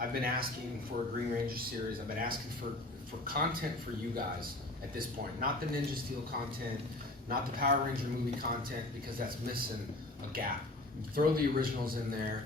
I've been asking for a Green Ranger series. I've been asking for content for you guys at this point. Not the Ninja Steel content, not the Power Ranger movie content, because that's missing a gap. Throw the originals in there,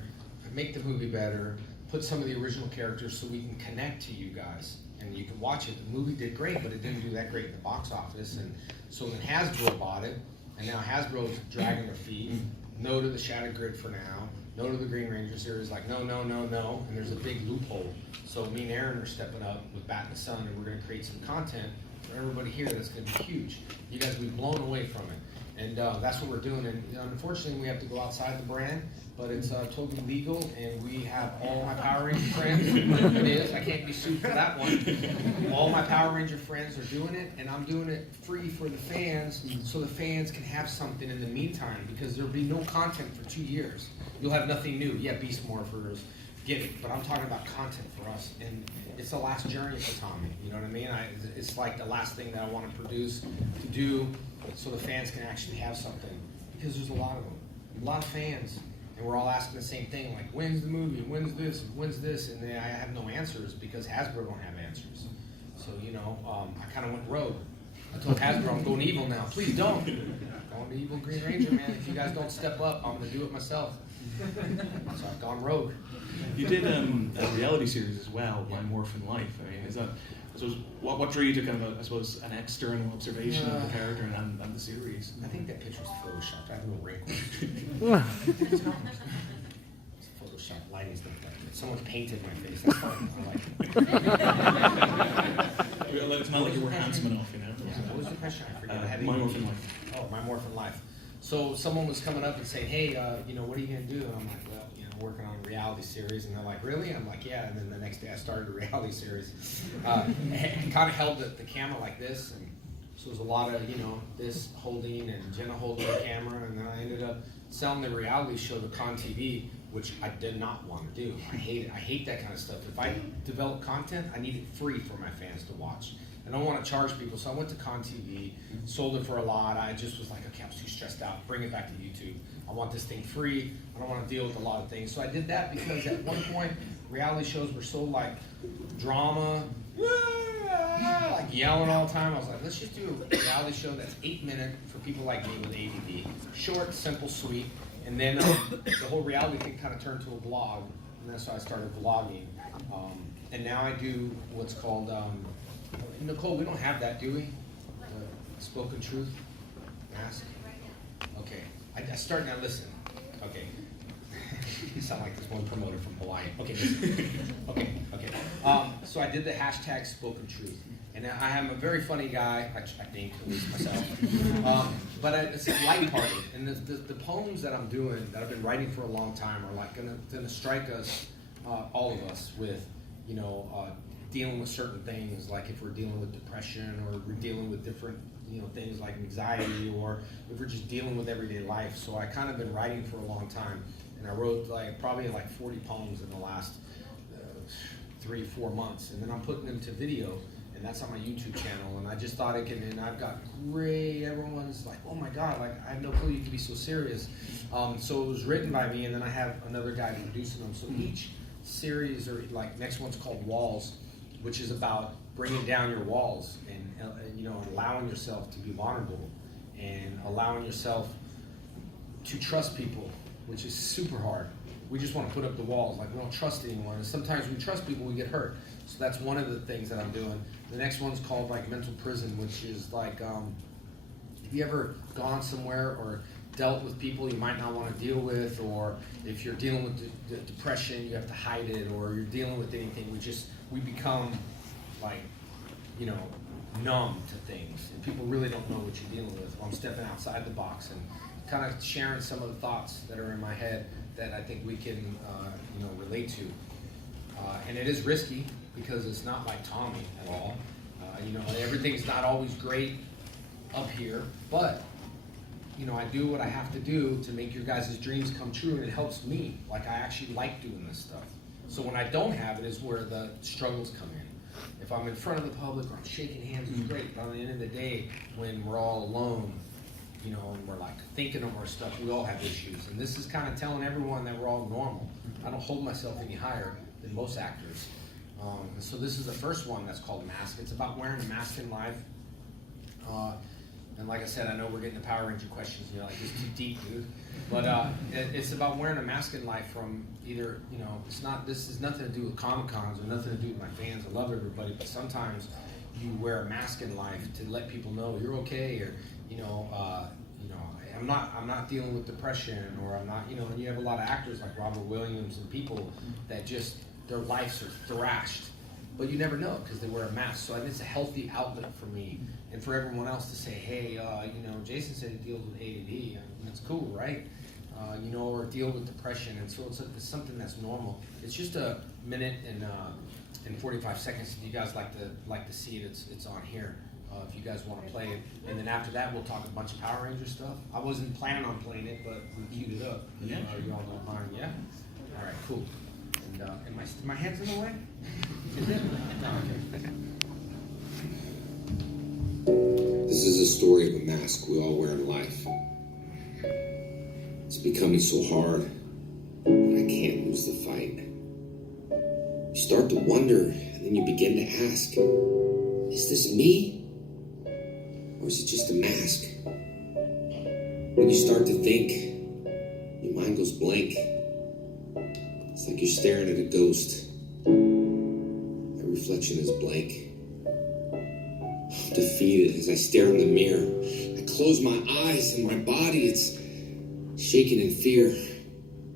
make the movie better, put some of the original characters so we can connect to you guys. And you can watch it. The movie did great, but it didn't do that great in the box office. And so then Hasbro bought it, and now Hasbro's dragging their feet. No to the Shattered Grid for now. No to the Green Ranger series. Like, no, no, no, no. And there's a big loophole. So me and Aaron are stepping up with Bat in the Sun, and we're going to create some content for everybody here that's going to be huge. You guys will be blown away from it. And that's what we're doing. And unfortunately, we have to go outside the brand, but it's totally legal, and we have all my Power Ranger friends. It is. I can't be sued for that one. All my Power Ranger friends are doing it, and I'm doing it free for the fans, so the fans can have something in the meantime, because there'll be no content for 2 years. You'll have nothing new. Yeah, Beast Morphers, get it. But I'm talking about content for us, and it's the last journey for Tommy. You know what I mean? It's like the last thing that I want to produce, to do, so the fans can actually have something, because there's a lot of them, a lot of fans, and we're all asking the same thing, like, when's the movie, when's this, and I have no answers because Hasbro don't have answers. So, you know, I kind of went rogue. I told Hasbro I'm going evil now. Please don't. I'm going to evil Green Ranger, man. If you guys don't step up, I'm going to do it myself. So I've gone rogue. You did a reality series as well, My Morphin Life. I mean, is that, I suppose, what drew you to kind of, I suppose, an external observation of the character and the series? I think that picture's photoshopped. I have no wrinkles. It's photoshopped. Lighting's not that good. Someone's painted my face. That's fine. I like it. It's not like you were handsome enough, you know? Yeah, what was the question? I forget. My Morphin Life. Oh, My Morphin Life. So someone was coming up and saying, hey, you know, what are you going to do? And I'm like, well, you know, working on a reality series. And they're like, really? I'm like, yeah. And then the next day I started a reality series. And kind of held the camera like this. And so it was a lot of, you know, this holding and Jenna holding the camera. And then I ended up selling the reality show to Con TV, which I did not want to do. I hate it. I hate that kind of stuff. If I develop content, I need it free for my fans to watch. I don't want to charge people, so I went to Con TV, sold it for a lot. I just was like, okay, I was too stressed out. Bring it back to YouTube. I want this thing free. I don't want to deal with a lot of things. So I did that because at one point, reality shows were so like drama, like yelling all the time. I was like, let's just do a reality show that's 8 minutes for people like me with ADD. Short, simple, sweet. And then the whole reality thing kind of turned to a blog. And that's why I started vlogging. And now I do what's called, Nicole, we don't have that, do we? Spoken truth? Ask? Okay. I started, now listen. Okay. You sound like this one promoter from Hawaii. Okay, listen. Okay. So I did the hashtag spoken truth. And I am a very funny guy. I think, at least myself. But it's lighthearted. And the poems that I'm doing, that I've been writing for a long time, are like gonna strike us, all of us, with, you know, dealing with certain things, like if we're dealing with depression, or we're dealing with different, you know, things like anxiety, or if we're just dealing with everyday life. So I kind of been writing for a long time, and I wrote probably 40 poems in the last 3-4 months, and then I'm putting them to video, and that's on my YouTube channel. And I just thought it can, and I've got great, everyone's like, oh my God, like I had no clue you could be so serious. So it was written by me, and then I have another guy producing them. So each series, or like next one's called Walls, which is about bringing down your walls and you know, allowing yourself to be vulnerable and allowing yourself to trust people, which is super hard. We just want to put up the walls, like we don't trust anyone. And sometimes we trust people, we get hurt. So that's one of the things that I'm doing. The next one's called like mental prison, which is like, have you ever gone somewhere or dealt with people you might not want to deal with, or if you're dealing with depression, you have to hide it, or you're dealing with anything, we become like, you know, numb to things, and people really don't know what you're dealing with. Well, I'm stepping outside the box and kind of sharing some of the thoughts that are in my head that I think we can, you know, relate to. And it is risky because it's not like Tommy at all. You know, everything's not always great up here, but you know, I do what I have to do to make your guys' dreams come true, and it helps me. Like, I actually like doing this stuff. So when I don't have it is where the struggles come in. If I'm in front of the public or I'm shaking hands, it's great. But at the end of the day, when we're all alone, you know, and we're like thinking of our stuff, we all have issues. And this is kind of telling everyone that we're all normal. I don't hold myself any higher, than most actors. So this is the first one that's called Mask. It's about wearing a mask in life. And like I said, I know we're getting the Power Ranger questions, and you're like, it's too deep, dude. But it's about wearing a mask in life from either, this has nothing to do with Comic-Cons or nothing to do with my fans. I love everybody, but sometimes you wear a mask in life to let people know you're okay, or, I'm not dealing with depression, or I'm not, and you have a lot of actors like Robert Williams and people that just, their lives are thrashed. But you never know because they wear a mask. So I think it's a healthy outlet for me and for everyone else to say, hey, Jason said he deals with ADD. That's cool, right? Or deal with depression. And so it's something that's normal. It's just a minute and 45 seconds. If you guys like to see it, it's on here. If you guys want to play it. And then after that, we'll talk a bunch of Power Ranger stuff. I wasn't planning on playing it, but we queued it up. Yeah. You all don't mind, yeah? All right, cool. And my hand's in the way? No, okay. This is a story of a mask we all wear in life. It's becoming so hard, but I can't lose the fight. You start to wonder, and then you begin to ask, is this me? Or is it just a mask? When you start to think, your mind goes blank. It's like you're staring at a ghost. That reflection is blank. I'm defeated as I stare in the mirror. I close my eyes and my body, it's shaking in fear.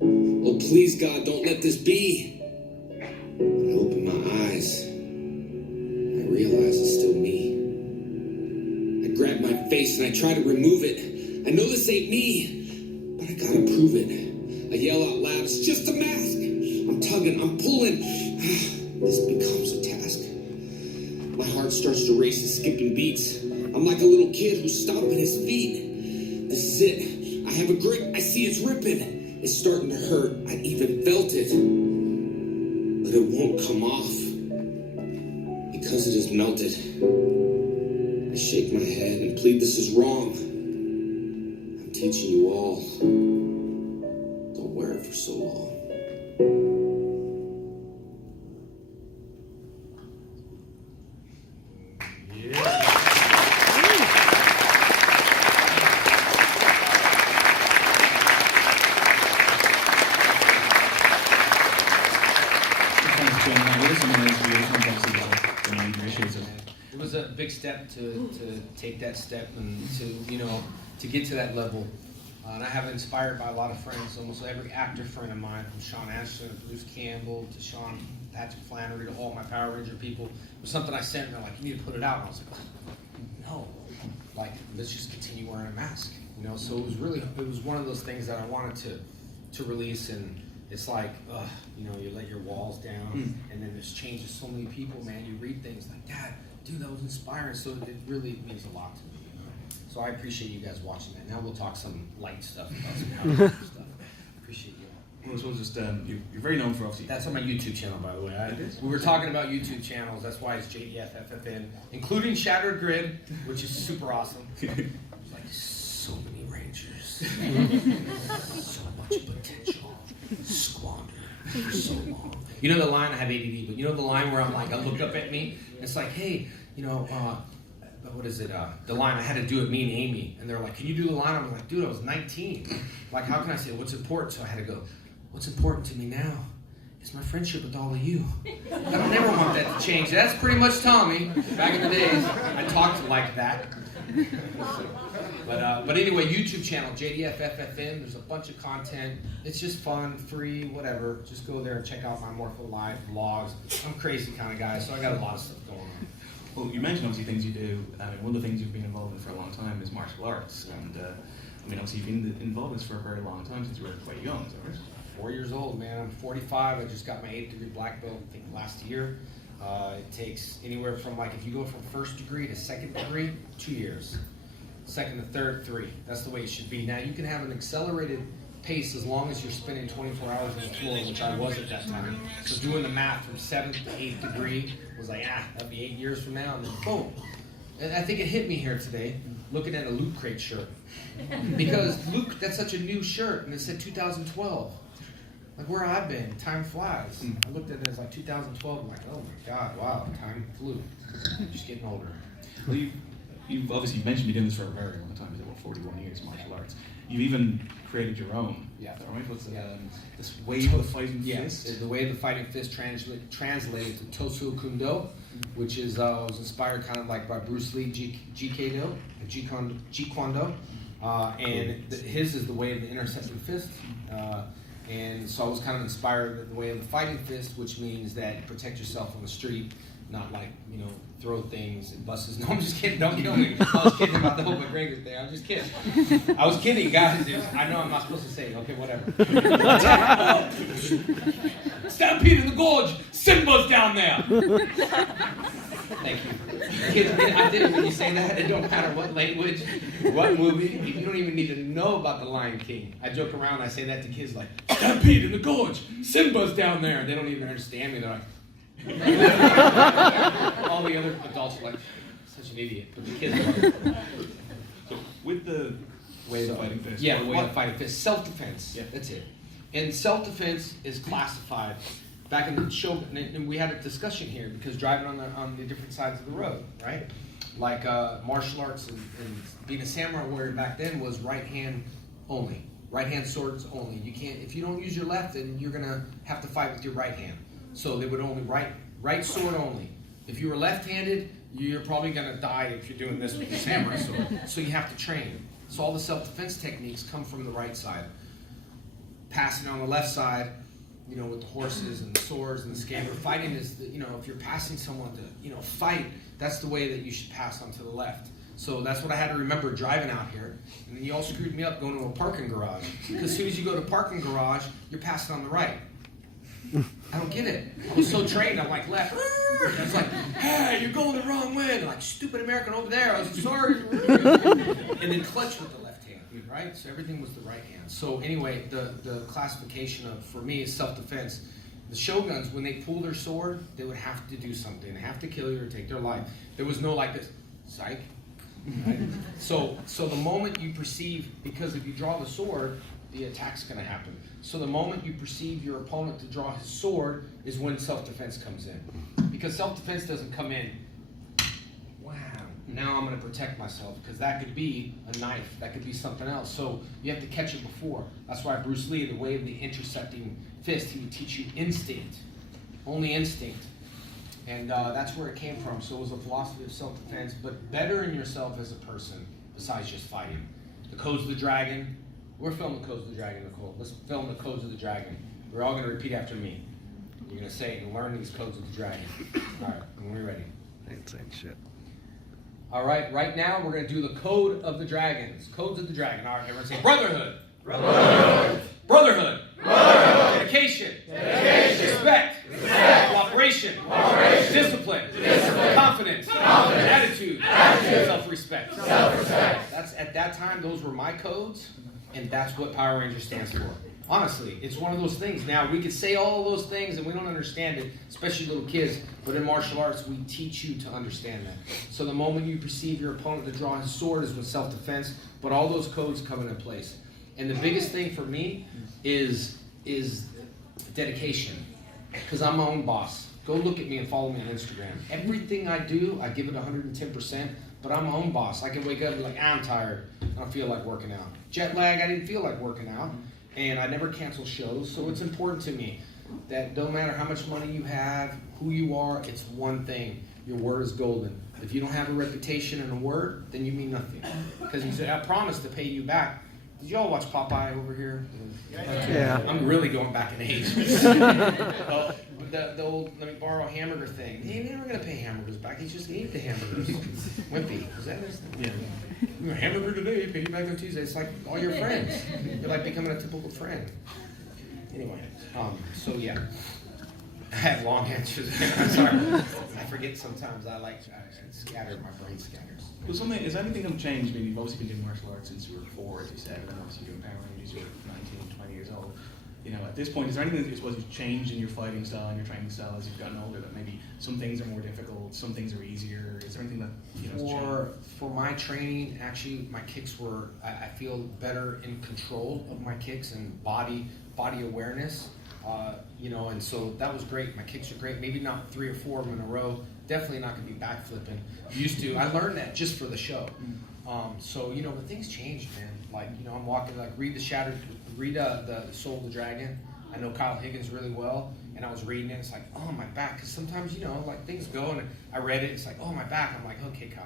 Oh, please, God, don't let this be. I open my eyes. I realize it's still me. I grab my face and I try to remove it. I know this ain't me, but I gotta prove it. I yell out loud, it's just a mask. I'm tugging, I'm pulling. This becomes a task. My heart starts to race and skipping beats. I'm like a little kid who's stomping his feet. This is it. I have a grip. I see it's ripping. It's starting to hurt. I even felt it. But it won't come off because it is melted. I shake my head and plead this is wrong. I'm teaching you all. Don't wear it for so long. It was a big step to take that step and to get to that level. And I have inspired by a lot of friends, almost every actor friend of mine, from Sean Astin to Bruce Campbell to Patrick Flannery to all my Power Ranger people. It was something I sent and they're like, you need to put it out. And I was like, no, let's just continue wearing a mask. So it was one of those things that I wanted to release, and it's like, you let your walls down, and then this changes so many people, man. You read things like, Dad, dude, that was inspiring. So it really means a lot to me. So I appreciate you guys watching that. Now we'll talk some light stuff about some Power Ranger stuff. I appreciate you all. Well, I suppose just you're very known for obviously. That's on my YouTube channel, by the way. It is? We were talking about YouTube channels. That's why it's JDFFFN, including Shattered Grid, which is super awesome. There's like so many Rangers, so much potential squandered for so long. You know the line, I have ADD, but you know the line where I'm like, I look up at me, it's like, hey, what is it? The line, I had to do it, me and Amy, and they're like, can you do the line? I'm like, dude, I was 19. Like, how can I say what's important? So I had to go, what's important to me now is my friendship with all of you. I don't never want that to change. That's pretty much Tommy. Back in the days, I talked like that. But anyway, YouTube channel, JDFFFN. There's a bunch of content. It's just fun, free, whatever. Just go there and check out my Morphin Life vlogs. I'm a crazy kind of guy, so I got a lot of stuff going on. Well, you mentioned obviously things you do. I mean, one of the things you've been involved in for a long time is martial arts, and obviously you've been involved in this for a very long time since you were quite young. Is that right? 4 years old, man. I'm 45. I just got my 8th degree black belt, I think, last year. It takes anywhere from, like, if you go from 1st degree to 2nd degree, 2 years. 2nd to 3rd, 3. That's the way it should be. Now, you can have an accelerated pace as long as you're spending 24 hours on the floor, which I was at that time. So doing the math from 7th to 8th degree was like, that'd be 8 years from now, and then boom. And I think it hit me here today, looking at a Loot Crate shirt. Because Luke, that's such a new shirt, and it said 2012. Like where I've been, time flies. I looked at it as like 2012. I'm like, oh my God, wow, time flew. I'm just getting older. Well, you've obviously mentioned you've been doing this for a very long time. You've done 41 years martial arts. You've even created your own. Yeah. Is that right? What's this way of the fighting fist? Yes, the way of the fighting fist translated to Tosu Kundo, which is was inspired kind of like by Bruce Lee Jeet Kune Do, and his is the way of the intercepting fist. And so I was kind of inspired with the way of the fighting fist, which means that you protect yourself on the street, not like, throw things and buses. No, I'm just kidding. Don't kill me. I was kidding about the whole McGregor thing. I'm just kidding. I was kidding, guys. I know I'm not supposed to say it. Okay, whatever. Stampede in the gorge. Simba's down there. Thank you. Kids, I did it when you say that. It don't matter what language, what movie. You don't even need to know about the Lion King. I joke around. I say that to kids like, Stampede in the gorge. Simba's down there. They don't even understand me. They're like, all the other adults are like, such an idiot. But the kids are like, So with the way of fighting fist. yeah, way of fighting fist. Self-defense. Yeah. That's it. And self-defense is classified back in the show, and we had a discussion here because driving on the different sides of the road, right? Like martial arts and being a samurai warrior back then was right hand only, right hand swords only. You can't, if you don't use your left, then you're gonna have to fight with your right hand. So they would only right sword only. If you were left-handed, you're probably gonna die if you're doing this with your samurai sword. So you have to train. So all the self-defense techniques come from the right side. Passing on the left side, with the horses and the swords and the scamper. Fighting is, if you're passing someone to, fight, that's the way that you should pass on to the left. So that's what I had to remember driving out here. And then you all screwed me up going to a parking garage. Because as soon as you go to a parking garage, you're passing on the right. I don't get it. I was so trained, I'm like left. And it's like, hey, you're going the wrong way. And like, stupid American over there. I was sorry. And then clutch with the left hand, right? So everything was the right hand. So anyway, the classification for me is self-defense. The shoguns, when they pull their sword, they would have to do something. They have to kill you or take their life. There was no like this, psych. Right? So the moment you perceive, because if you draw the sword, the attack's going to happen. So the moment you perceive your opponent to draw his sword is when self-defense comes in. Because self-defense doesn't come in, wow, now I'm going to protect myself. Because that could be a knife, that could be something else. So you have to catch it before. That's why Bruce Lee, the way of the intercepting fist, he would teach you instinct. Only instinct. And that's where it came from. So it was a philosophy of self-defense, but better in yourself as a person, besides just fighting. The Codes of the Dragon. We're filming the Codes of the Dragon, Nicole. Let's film the Codes of the Dragon. We're all going to repeat after me. You're going to say it and learn these Codes of the Dragon. All right, when we're ready. I ain't saying shit. All right, right now we're going to do the Code of the Dragons. Codes of the Dragon. All right, everyone say brotherhood. Brotherhood. Brotherhood. Brotherhood. Dedication. Dedication. Respect. Respect. Cooperation. Cooperation. Discipline. Discipline. Confidence. Confidence. Attitude. Attitude. Self-respect. Self-respect. That's at that time. Those were my codes. And that's what Power Ranger stands for. Honestly, it's one of those things. Now, we could say all of those things and we don't understand it, especially little kids, but in martial arts, we teach you to understand that. So the moment you perceive your opponent to draw his sword is with self-defense, but all those codes come into place. And the biggest thing for me is dedication, because I'm my own boss. Go look at me and follow me on Instagram. Everything I do, I give it 110%, but I'm my own boss. I can wake up and be like, I'm tired. I don't feel like working out. Jet lag, I didn't feel like working out. And I never cancel shows, so it's important to me that no matter how much money you have, who you are, it's one thing. Your word is golden. If you don't have a reputation and a word, then you mean nothing. Because you said, I promise to pay you back. Did y'all watch Popeye over here? Yeah. I'm really going back in age. The old, let me borrow a hamburger thing. He ain't never going to pay hamburgers back. He just ate the hamburgers. Wimpy. Is that his thing? Yeah. You're a hamburger today, pay you back on Tuesday. It's like all your friends. You're like becoming a typical friend. Anyway, so yeah. I have long answers. I'm sorry. I forget sometimes. I scatter, my brain scatters. Well, has anything changed? I mean, you've obviously been doing martial arts since you were 4, as you said, and then obviously doing Power Rangers, you were 19, 20 years old. At this point, is there anything that you suppose has changed in your fighting style and your training style as you've gotten older, that maybe some things are more difficult, some things are easier? Is there anything that has changed? For my training, actually, my kicks were, I feel better in control of my kicks and body awareness. You know, and so that was great. My kicks are great. Maybe not 3 or 4 of them in a row. Definitely not going to be backflipping. Used to. I learned that just for the show. So, you know, but things change, man. Like, you know, I'm walking, like, read the Soul of the Dragon. I know Kyle Higgins really well, and I was reading it. It's like, oh, my back. Because sometimes, you know, like, things go, and I read it. It's like, oh, my back. I'm like, okay, Kyle.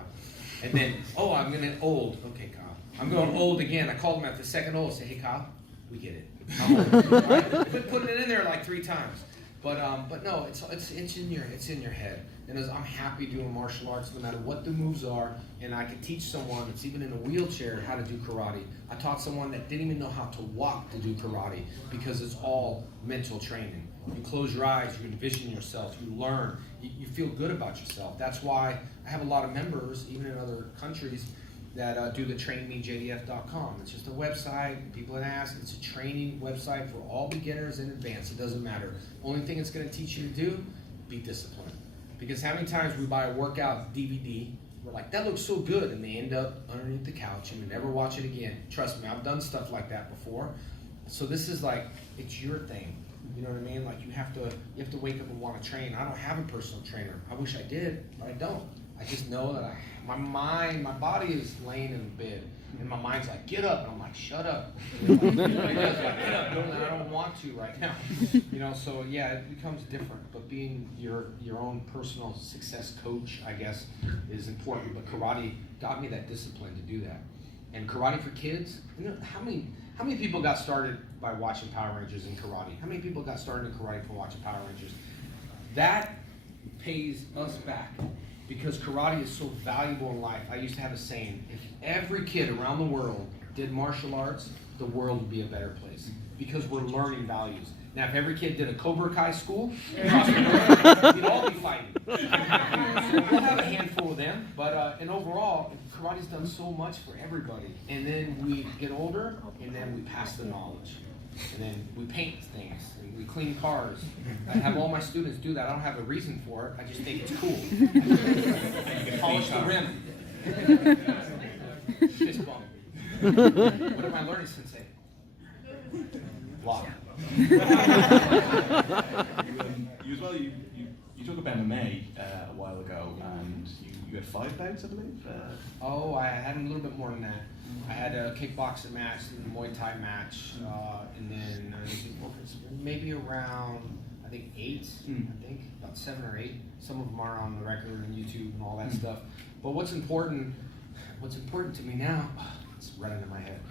And then, oh, I'm going to old. Okay, Kyle. I'm going old again. I called him at the second old. Say, hey, Kyle, we get it. Right? Quit putting it in there like 3 times. But no, it's in your head. And I'm happy doing martial arts no matter what the moves are. And I can teach someone that's even in a wheelchair how to do karate. I taught someone that didn't even know how to walk to do karate because it's all mental training. You close your eyes, you envision yourself, you learn, you feel good about yourself. That's why I have a lot of members, even in other countries, that do the trainmejdf.com. It's just a website. People that ask, it's a training website for all beginners and advanced. It doesn't matter. Only thing it's going to teach you to do, be disciplined. Because how many times we buy a workout DVD, we're like, that looks so good, and they end up underneath the couch and we never watch it again. Trust me, I've done stuff like that before. So this is like, it's your thing. You know what I mean? Like you have to wake up and want to train. I don't have a personal trainer. I wish I did, but I don't. I just know that my body is laying in bed, and my mind's like, get up, and I'm like, shut up. You know, like, get up, I don't want to right now. You know, so yeah, it becomes different. But being your own personal success coach, I guess, is important. But karate got me that discipline to do that. And karate for kids, you know, how many people got started by watching Power Rangers in karate? How many people got started in karate from watching Power Rangers? That pays us back. Because karate is so valuable in life. I used to have a saying, if every kid around the world did martial arts, the world would be a better place. Because we're learning values. Now, if every kid did a Cobra Kai school, we'd all be fighting. So we'll have a handful of them, but and overall, karate's done so much for everybody. And then we get older, and then we pass the knowledge. And then we paint things, and we clean cars. I have all my students do that. I don't have a reason for it. I just think it's cool. Polish the rim. Fist bump. What am I learning, Sensei? Block. You talked about MMA a while ago, and you had 5 bouts, I believe? Oh, I had a little bit more than that. I had a kickboxing match, and a Muay Thai match, and then maybe around, I think 8, I think, about 7 or 8. Some of them are on the record and YouTube and all that stuff. But what's important to me now, it's right into my head.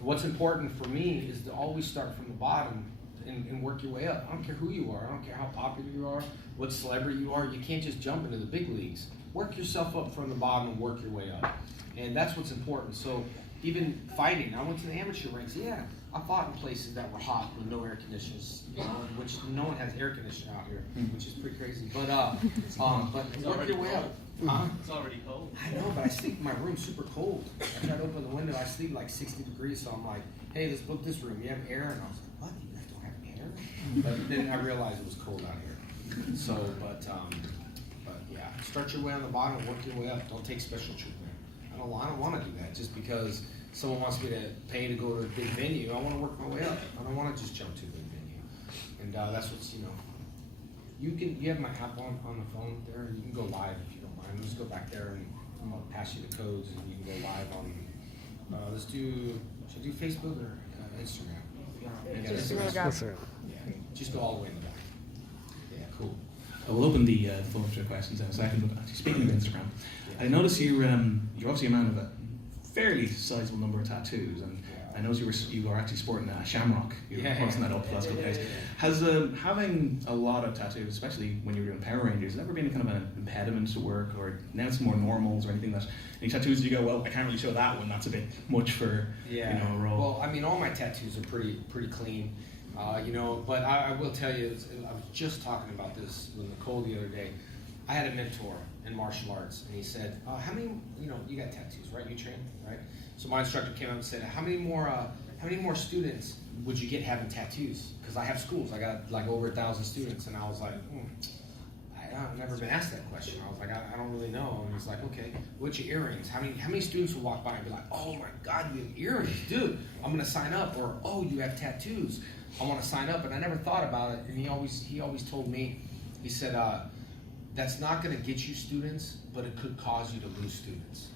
What's important for me is to always start from the bottom and work your way up. I don't care who you are. I don't care how popular you are, what celebrity you are. You can't just jump into the big leagues. Work yourself up from the bottom and work your way up. And that's what's important. So even fighting, I went to the amateur ranks. Yeah, I fought in places that were hot with no air conditioners, you know, which no one has air conditioning out here, which is pretty crazy. But work your way up. It's already cold. I know, but I sleep in my room super cold. I try to open the window, I sleep like 60 degrees, so I'm like, hey, let's book this room. You have air? And I was like, what? You guys don't have air? But then I realized it was cold out here. So, but yeah, start your way on the bottom and work your way up. Don't take special treatment. I don't want to do that just because someone wants me to pay to go to a big venue. I want to work my way up. I don't want to just jump to a big venue. And that's what's, you know, you have my app on the phone there, and you can go live if you don't mind. Let's go back there and I'm going to pass you the codes and you can go live on, should I do Facebook or Instagram? Yeah, just go all the way in the back. Yeah, cool. We'll open the phone to questions in a second, but actually speaking of Instagram, I noticed you're obviously a man of a fairly sizable number of tattoos, and I noticed you were actually sporting a shamrock. You were posting that up the last couple of days. Has having a lot of tattoos, especially when you were doing Power Rangers, has ever been kind of an impediment to work, or now it's more normals or anything that any tattoos you go, well, I can't really show that one, that's a bit much for you know, a role? Well, I mean, all my tattoos are pretty clean. You know, but I will tell you, I was just talking about this with Nicole the other day. I had a mentor in martial arts, and he said, how many, you know, you got tattoos, right? You train, right? So my instructor came up and said, how many more students would you get having tattoos? Because I have schools. I got like over 1,000 students, and I was like, I've never been asked that question. I was like, I don't really know. And he's like, okay, what's your earrings? How many students will walk by and be like, oh my God, you have earrings, dude, I'm gonna sign up. Or, oh, you have tattoos. I want to sign up, and I never thought about it. And he always told me, he said, that's not going to get you students, but it could cause you to lose students.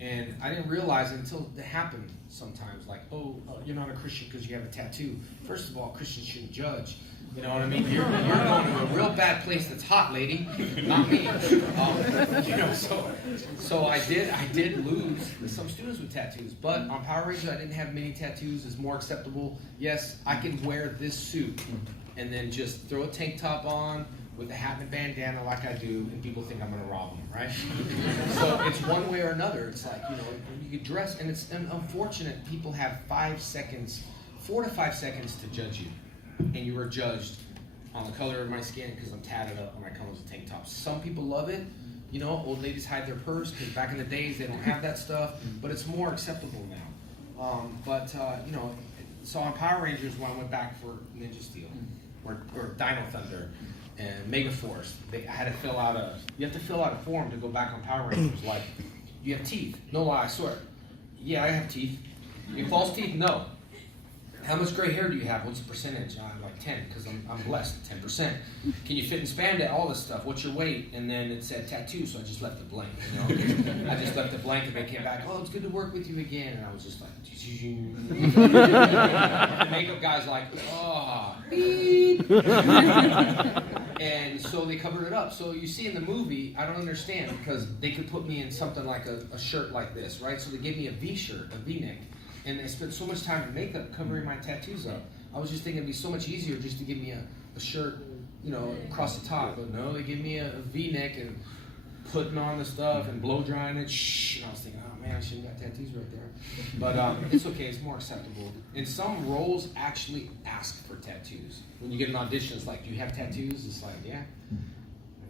And I didn't realize it until it happened sometimes, like, oh, you're not a Christian because you have a tattoo. First of all, Christians shouldn't judge. You know what I mean? You're going to a real bad place that's hot, lady, not me. You know, so I did lose some students with tattoos. But on Power Rangers, I didn't have many tattoos. It's more acceptable. Yes, I can wear this suit and then just throw a tank top on with a hat and a bandana like I do, and people think I'm going to rob them, right? So it's one way or another. It's like, you know, you could dress, and it's unfortunate people have 4 to 5 seconds to judge you. And you were judged on the color of my skin because I'm tatted up when I come with a tank top. Some people love it. You know, old ladies hide their purse because back in the days they don't have that stuff, but it's more acceptable now. You know, so on Power Rangers, when I went back for Ninja Steel or Dino Thunder and Mega Force, I had to fill out you have to fill out a form to go back on Power Rangers. Like, you have teeth? No lie, I swear. Yeah, I have teeth. You have false teeth? No. How much gray hair do you have? What's the percentage? Like 10, because I'm blessed, 10%. Can you fit in spandex? All this stuff. What's your weight? And then it said tattoo, so I just left it blank. You know, I just left it blank, and they came back. Oh, it's good to work with you again. And I was just like, the makeup guy's like, oh, beep. And so they covered it up. So you see in the movie, I don't understand because they could put me in something like a shirt like this, right? So they gave me a V-shirt, a V-neck. And they spent so much time in makeup covering my tattoos up. I was just thinking it'd be so much easier just to give me a shirt, you know, across the top. But no, they give me a V-neck and putting on the stuff and blow drying it. Shh. And I was thinking, oh man, I should have got tattoos right there. But it's okay, it's more acceptable. And some roles actually ask for tattoos. When you get an audition, it's like, do you have tattoos? It's like, yeah.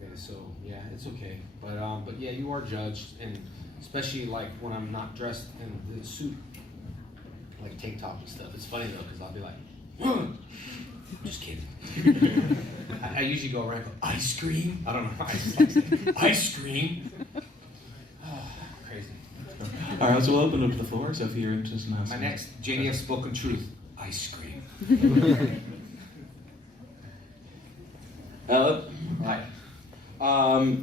Okay, so yeah, it's okay. But yeah, you are judged, and especially like when I'm not dressed in the suit, like tank top and stuff. It's funny though, because I'll be like, just kidding. I usually go around and go, ice cream? I don't know. I just like saying, ice cream? Crazy. All right, so we'll open up to the floor, so if you're interested in asking. My next JDF Spoken Truth, ice cream. Ellen? Hi.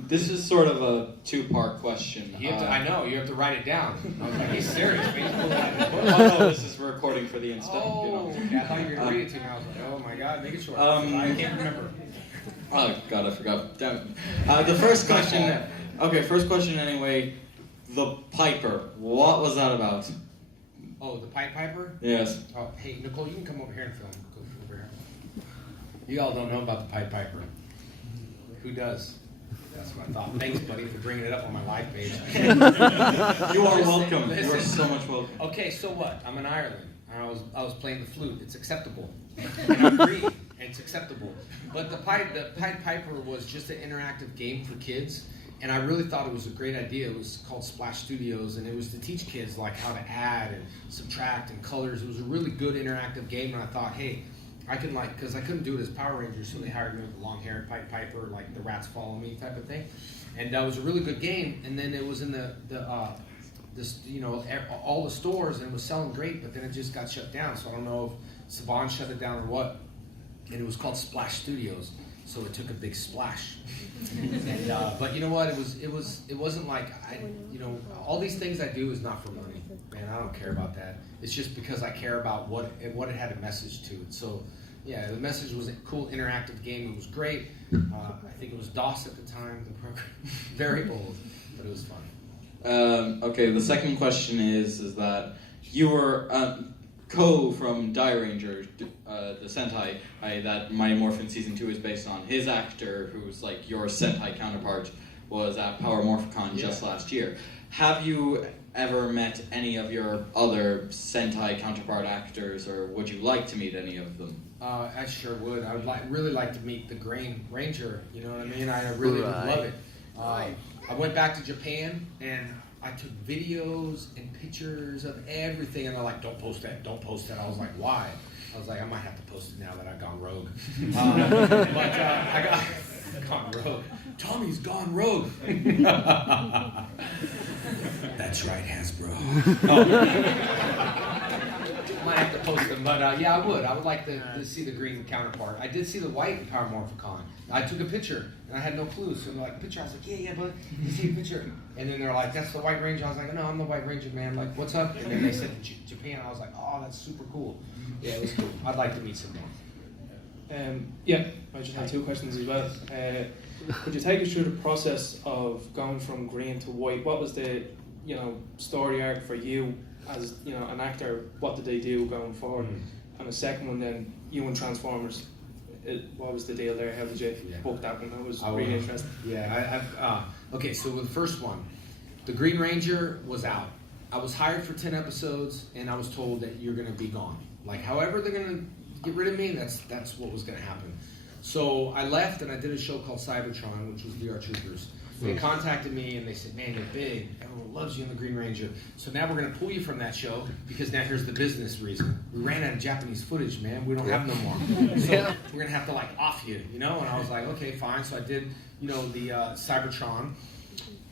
This is sort of a two-part question. I know, you have to write it down. I was like, he's serious. Oh no, this is recording for the Insta. Oh, okay, I thought you were going to read it to me. I was like, oh my God, make it short. I can't remember. Oh God, I forgot. Damn. The first question. Okay, first question anyway. The Piper. What was that about? Oh, the Pied Piper? Yes. Oh, hey, Nicole, you can come over here and film. Go over here. You all don't know about the Pied Piper. Who does? That's what I thought. Thanks, buddy, for bringing it up on my live page. You are welcome. Listen. You are so much welcome. Okay, so what? I'm in Ireland. I was playing the flute. It's acceptable. And I'm green. And it's acceptable. But the Pied Piper was just an interactive game for kids. And I really thought it was a great idea. It was called Splash Studios, and it was to teach kids like how to add and subtract and colors. It was a really good interactive game, and I thought, hey, I can because I couldn't do it as Power Rangers, so they hired me with the long-haired Pied Piper, like the rats follow me type of thing. And that was a really good game. And then it was in all the stores, and it was selling great, but then it just got shut down. So I don't know if Saban shut it down or what. And it was called Splash Studios. So it took a big splash. And, but you know what? It wasn't like all these things I do is not for money, man. I don't care about that. It's just because I care about what it had a message to it. So yeah, the message was a cool interactive game. It was great. I think it was DOS at the time. The program very old, but it was fun. Okay, the second question is that you were from Die Ranger, the Sentai that Mighty Morphin Season 2 is based on. His actor, who's like your Sentai counterpart, was at Power Morphicon just last year. Have you ever met any of your other Sentai counterpart actors, or would you like to meet any of them? I sure would. I would really like to meet the Green Ranger. You know what I mean? I really would love it. I went back to Japan and I took videos and pictures of everything, and they're like, don't post that, don't post that. I was like, why? I was like, I might have to post it now that I've gone rogue. I got gone rogue. Tommy's gone rogue. That's right, Hasbro. might have to post them, but yeah, I would. I would like to see the green counterpart. I did see the white Power Morphicon. I took a picture, and I had no clue. So they're like, picture? I was like, yeah, bud. You see a picture? And then they're like, that's the White Ranger. I was like, no, I'm the White Ranger, man. Like, what's up? And then they said Japan. I was like, oh, that's super cool. Yeah, it was cool. I'd like to meet someone. Yeah, I just had 2 questions as well. Could you take us through the process of going from green to white? What was the story arc for you as an actor? What did they do going forward? And the second one, then you and Transformers. What was the deal there? How did you book that one? That was really interesting. Yeah, okay, so with the first one, the Green Ranger was out. I was hired for 10 episodes, and I was told that you're going to be gone. Like, however they're going to get rid of me, that's what was going to happen. So I left, and I did a show called Cybertron, which was VR Troopers. They contacted me, and they said, man, you're big. Everyone loves you in the Green Ranger. So now we're going to pull you from that show, because now here's the business reason. We ran out of Japanese footage, man. We don't have no more. So we're going to have to, off you, And I was like, okay, fine. So I did, the Cybertron.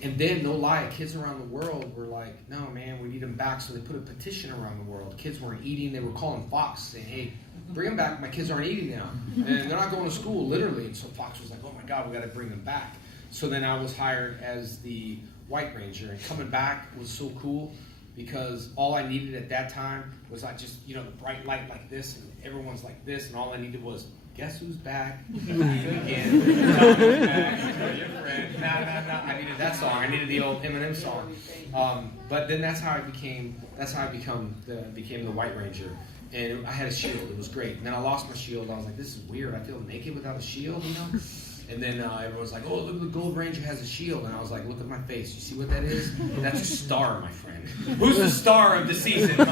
And then, no lie, kids around the world were like, no, man, we need them back. So they put a petition around the world. Kids weren't eating. They were calling Fox, saying, hey, bring them back. My kids aren't eating now. And they're not going to school, literally. And so Fox was like, oh, my God, we got to bring them back. So then I was hired as the White Ranger. And coming back was so cool because all I needed at that time was the bright light like this. And everyone's like this. And all I needed was, guess who's back? Again. Your friend. Nah. I needed that song. I needed the old Eminem song. But then that's how I became the White Ranger. And I had a shield. It was great. And then I lost my shield. I was like, this is weird. I feel naked without a shield, And then everyone's like, oh, look, the Gold Ranger has a shield. And I was like, look at my face. You see what that is? That's a star, my friend. Who's the star of the season? And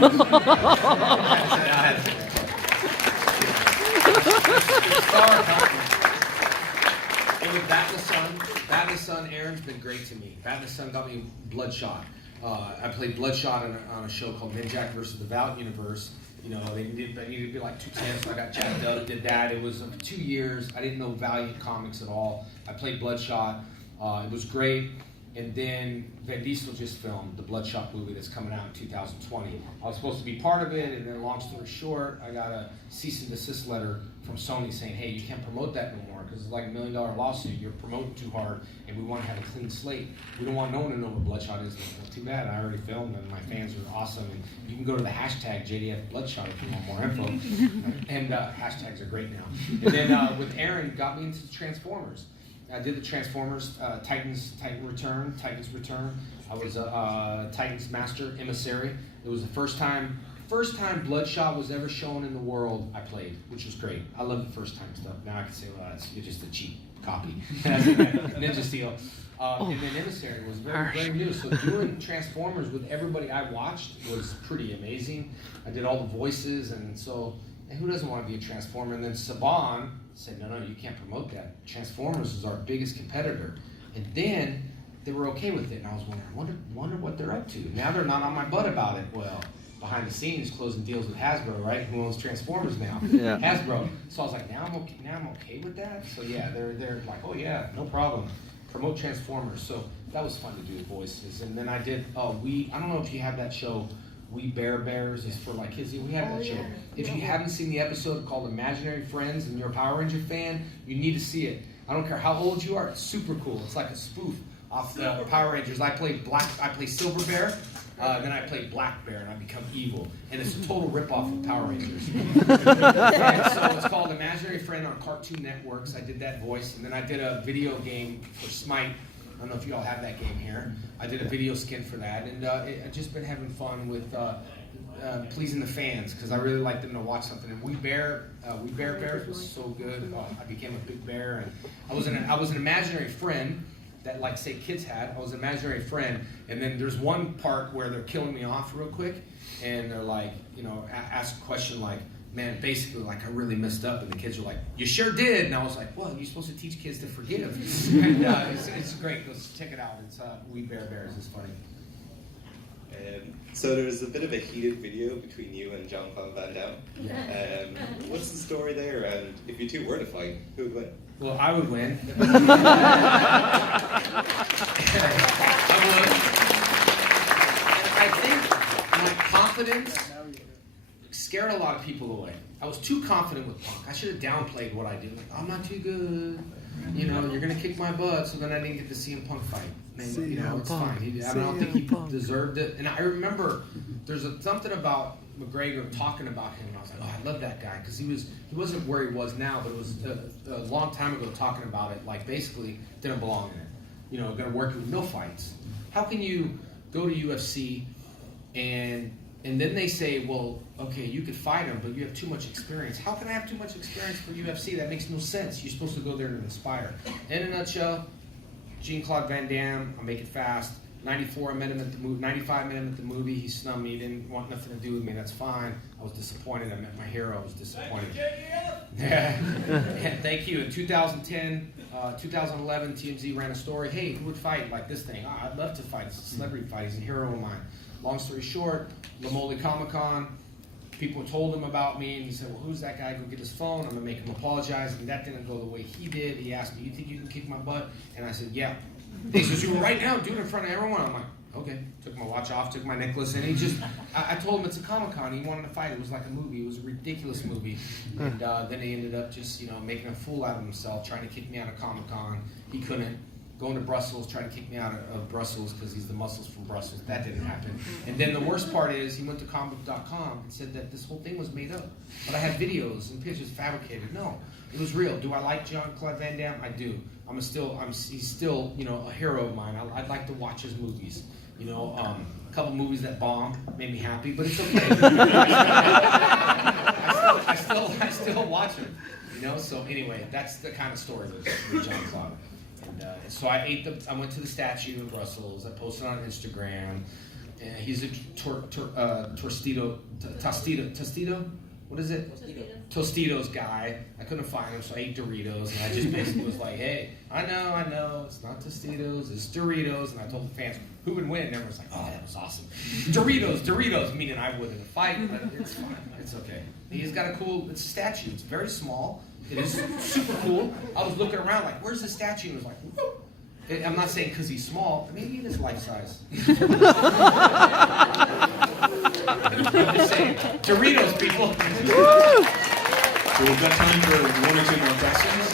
with Bat in the Sun, Aaron's been great to me. Bat in the Sun got me Bloodshot. I played Bloodshot on a show called Ninjak versus the Valiant Universe. They needed to be like 210, so I got jacked up, did that. It was 2 years. I didn't know Valiant comics at all. I played Bloodshot. It was great. And then Vin Diesel just filmed the Bloodshot movie that's coming out in 2020. I was supposed to be part of it, and then long story short, I got a cease and desist letter from Sony saying, hey, you can't promote that no more because it's like $1 million lawsuit. You're promoting too hard, and we want to have a clean slate. We don't want no one to know what Bloodshot is. Well, too bad. I already filmed, and my fans are awesome. And you can go to the hashtag JDFFFFN if you want more info. And hashtags are great now. And then with Aaron, got me into Transformers. I did the Transformers, Titans Return. I was a Titans Master Emissary. It was the first time Bloodshot was ever shown in the world I played, which was great. I love the first time stuff. Now I can say, well, you're just a cheap copy. Ninja Steel. And then Emissary was very, very new. So doing Transformers with everybody I watched was pretty amazing. I did all the voices, and who doesn't want to be a Transformer? And then Saban said, no, you can't promote that. Transformers is our biggest competitor. And then they were okay with it. And I was wonder what they're up to. Now they're not on my butt about it. Well, behind the scenes, closing deals with Hasbro, right? Who owns Transformers now? Yeah. Hasbro. So I was like, now I'm okay with that? So yeah, they're like, oh yeah, no problem. Promote Transformers. So that was fun to do the voices. And then I did, I don't know if you have that show, We Bear Bears is for like kids. We have that show. If you haven't seen the episode called Imaginary Friends and you're a Power Ranger fan, you need to see it. I don't care how old you are, it's super cool. It's like a spoof off the Power Rangers. I play Silver Bear, then I play Black Bear, and I become evil. And it's a total ripoff of Power Rangers. And so it's called Imaginary Friend on Cartoon Networks. I did that voice, and then I did a video game for Smite. I don't know if you all have that game here. I did a video skin for that, and I've just been having fun with pleasing the fans because I really like them to watch something. And We Bear Bears was so good. I became a big bear, and I was an imaginary friend that, like, say kids had. I was an imaginary friend, and then there's one part where they're killing me off real quick, and they're like, ask a question like, man, basically, like, I really messed up. And the kids were like, you sure did. And I was like, well, you're supposed to teach kids to forgive. And it's great. Go check it out. It's We Bear Bears. It's funny. So there was a bit of a heated video between you and Jean-Claude Van Damme. Yeah. What's the story there? And if you two were to fight, who would win? Well, I would win. I would. And I think my confidence scared a lot of people away. I was too confident with Punk. I should have downplayed what I did. Like, I'm not too good. You know, you're going to kick my butt, so then I didn't get to see him Punk fight. And, you know, it's fine. I don't think he deserved it. And I remember there's something about McGregor talking about him, and I was like, oh, I love that guy, because he wasn't where he was now, but it was a long time ago talking about it, like basically didn't belong in it. You know, going to work with no fights. How can you go to UFC and then they say, well, okay, you could fight him, but you have too much experience. How can I have too much experience for UFC? That makes no sense. You're supposed to go there to inspire. In a nutshell, Jean-Claude Van Damme, I'll make it fast. 94, I met him at the movie. 95, I met him at the movie. He snubbed me. He didn't want nothing to do with me. That's fine. I was disappointed. I met my hero. I was disappointed. Yeah, thank you. In 2010, 2011, TMZ ran a story. Hey, who would fight like this thing? Oh, I'd love to fight. It's a celebrity fight. He's a hero of mine. Long story short, Lamoli Comic-Con, people told him about me, and he said, well, who's that guy? Go get his phone. I'm going to make him apologize. And that didn't go the way he did. He asked me, you think you can kick my butt? And I said, yeah. He says, you were right now, do it in front of everyone. I'm like, okay. Took my watch off, took my necklace, and he just, I told him it's a Comic-Con. He wanted to fight. It was like a movie. It was a ridiculous movie. And then he ended up just, you know, making a fool out of himself, trying to kick me out of Comic-Con. He couldn't. Going to Brussels, trying to kick me out of Brussels because he's the muscles from Brussels. That didn't happen. And then the worst part is he went to comicbook.com and said that this whole thing was made up. But I had videos and pictures fabricated. No, it was real. Do I like Jean-Claude Van Damme? I do. He's still, you know, a hero of mine. I'd like to watch his movies. You know, a couple movies that bombed made me happy, but it's okay. I still watch him. You know, so anyway, that's the kind of story with Jean-Claude. And so I went to the statue in Brussels. I posted on Instagram. He's a Tostitos. What is it? Tostitos guy. I couldn't find him, so I ate Doritos. And I just basically was like, hey, I know, it's not Tostitos, it's Doritos. And I told the fans, who would win? And everyone's like, oh, that was awesome. Doritos, meaning I would in a fight, but it's fine. It's okay. He's got it's a statue. It's very small. It is super cool. I was looking around like, where's the statue? And it was like, whoop. I'm not saying because he's small. Maybe it is life size. I'm just saying. Doritos, people. So we've got time for one or two more questions.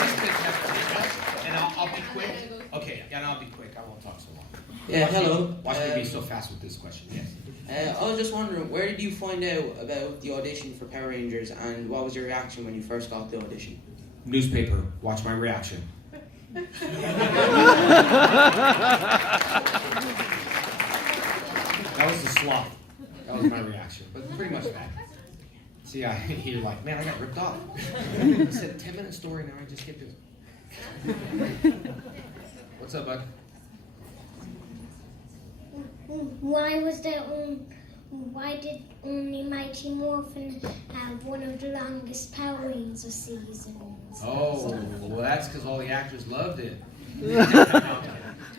And I'll be quick. Okay, and I'll be quick. I won't talk so long. Yeah, hello. Watch me be so fast with this question. Yes. I was just wondering, where did you find out about the audition for Power Rangers, and what was your reaction when you first got the audition? Newspaper. Watch my reaction. That was the sloth. That was my reaction. But pretty much that. See, you're like, man, I got ripped off. I said 10-minute story, now I just skipped it. What's up, bud? Why did only Mighty Morphin have one of the longest Power Rangers seasons? Oh, well, that's because all the actors loved it.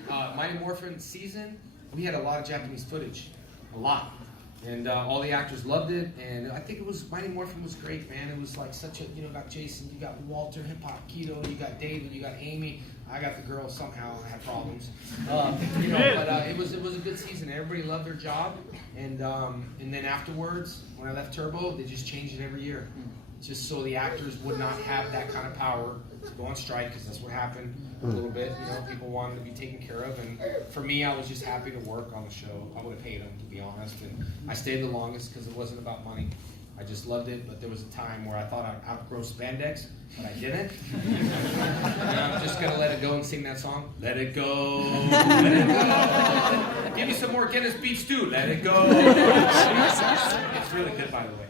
Mighty Morphin season, we had a lot of Japanese footage, a lot. And all the actors loved it, and I think Mighty Morphin was great, man. It was like such a, you got Jason, you got Walter, Hip Hop Keto, you got David, you got Amy. I got the girl somehow. I had problems, but it was a good season. Everybody loved their job, and then afterwards, when I left Turbo, they just changed it every year, just so the actors would not have that kind of power to go on strike, because that's what happened a little bit. People wanted to be taken care of, and for me, I was just happy to work on the show. I would have paid them, to be honest, and I stayed the longest because it wasn't about money. I just loved it, but there was a time where I thought I'd outgrow spandex, but I didn't. And I'm just gonna let it go and sing that song. Let it go, let it go. Give me some more Guinness beats too. Let it go. It's really good, by the way.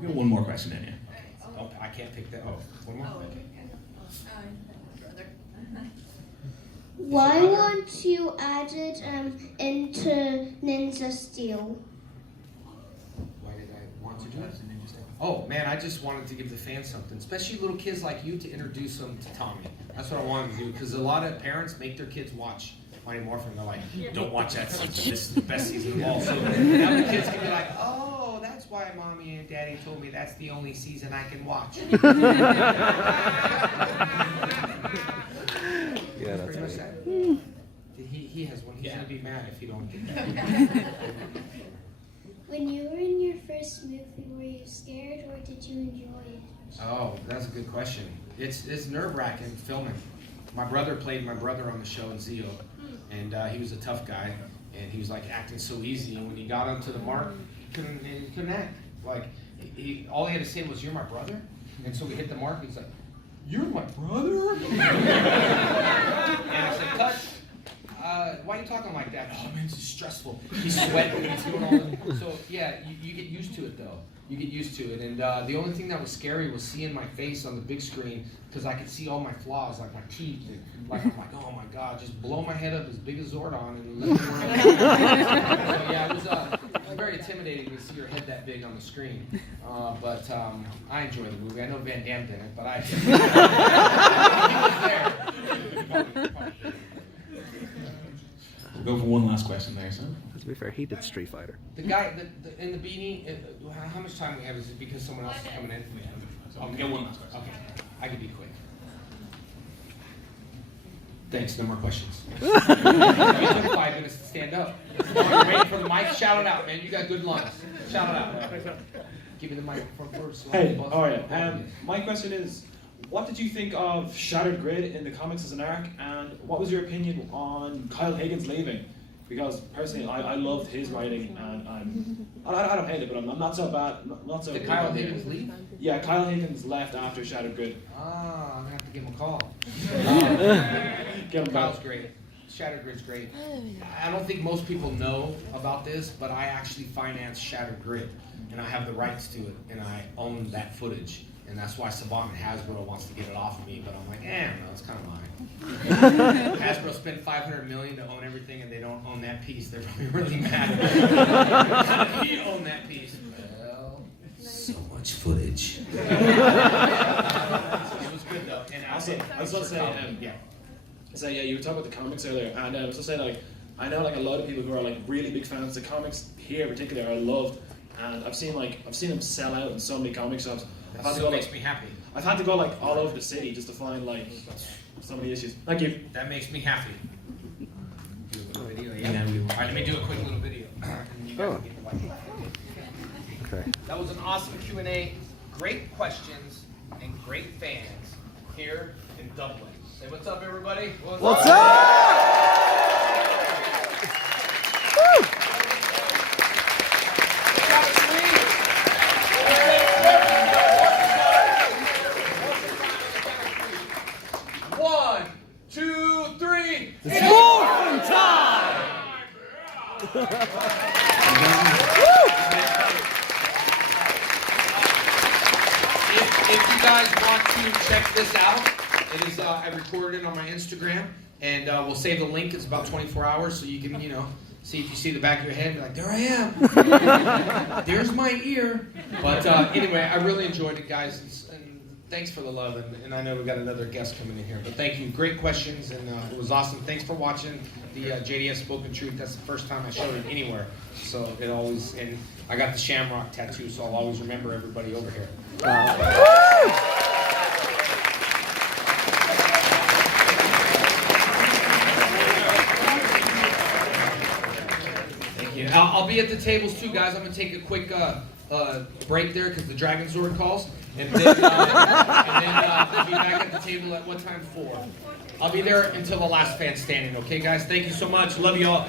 We've got one more question in here. Oh, I can't pick that. Oh, one more. Why weren't you added into Ninja Steel? Why did I want to do it? Oh man, I just wanted to give the fans something, especially little kids like you, to introduce them to Tommy. That's what I wanted to do, because a lot of parents make their kids watch Mighty Morphin. They're like, don't watch that season. This is the best season of all. So now the kids can be like, oh, that's why mommy and daddy told me that's the only season I can watch. Yeah, that's pretty much right. that. He has one. He's gonna be mad if you don't get that. When you were you enjoy it? Oh, that's a good question. It's nerve-wracking filming. My brother played my brother on the show in Zio, and he was a tough guy, and he was like acting so easy. And when he got onto the mark, he couldn't act. Like all he had to say was, "You're my brother," and so we hit the mark. He's like, "You're my brother?" And I said, "Cut. Why are you talking like that?" "Oh man, this is stressful." He's sweating. He's doing all that. So yeah, you get used to it though. You get used to it, and the only thing that was scary was seeing my face on the big screen because I could see all my flaws, like my teeth, and like I'm like, oh my god, just blow my head up as big as Zordon and let me work. So yeah, it was very intimidating to see your head that big on the screen, but I enjoyed the movie. I know Van Damme didn't, but I. He was there. We'll go for one last question there, son. To be fair, he did Street Fighter. The guy in the beanie, how much time we have? Is it because someone else is coming in? So I'll get one last question. Okay, I can be quick. Thanks, no more questions. You took 5 minutes to stand up. You're waiting for the mic, shout it out, man. You got good lungs. Shout it out. Give me the microphone first. So Hey, alright. My question is, what did you think of Shattered Grid in the comics as an arc, and what was your opinion on Kyle Hagan's leaving? Because personally, I loved his writing, and I don't hate it, but I'm not so bad. Not so. Did Kyle Higgins leave? Yeah, Kyle Higgins left after Shattered Grid. Ah, I'm gonna have to give him a call. Get him Kyle's back. great. Shattered Grid's great. I don't think most people know about this, but I actually finance Shattered Grid, and I have the rights to it, and I own that footage. And that's why Saban Hasbro wants to get it off of me, but I'm like, no, it's kind of mine. Hasbro spent $500 million to own everything, and they don't own that piece. They're probably really mad. How do you own that piece? Well, so much footage. It was good though. And I was going to say, yeah, you were talking about the comics earlier, and I was going to say, like, I know like a lot of people who are like really big fans of the comics here, in particular, are loved, and I've seen them sell out in so many comic shops. That makes me happy. I've had to go like all over the city just to find like some of the issues. Thank you. That makes me happy. Do a little video, yeah. All right, let me do a quick little video. Okay. That was an awesome Q&A. Great questions and great fans here in Dublin. Say what's up, everybody. What's up? Woo! One, two, three. It's Morphin Time! If you guys want to check this out, it is I recorded it on my Instagram, and we'll save the link. It's about 24 hours, so you can, see if you see the back of your head, be like, there I am. There's my ear. But anyway, I really enjoyed it, guys. And thanks for the love, and I know we got another guest coming in here. But thank you. Great questions, and it was awesome. Thanks for watching the JDF Spoken Truth. That's the first time I showed it anywhere. So it always, and I got the shamrock tattoo, so I'll always remember everybody over here. Thank you. I'll be at the tables too, guys. I'm going to take a quick break there because the Dragon Zord calls. And then, we'll be back at the table at what time? 4. I'll be there until the last fan standing, okay, guys? Thank you so much. Love you all.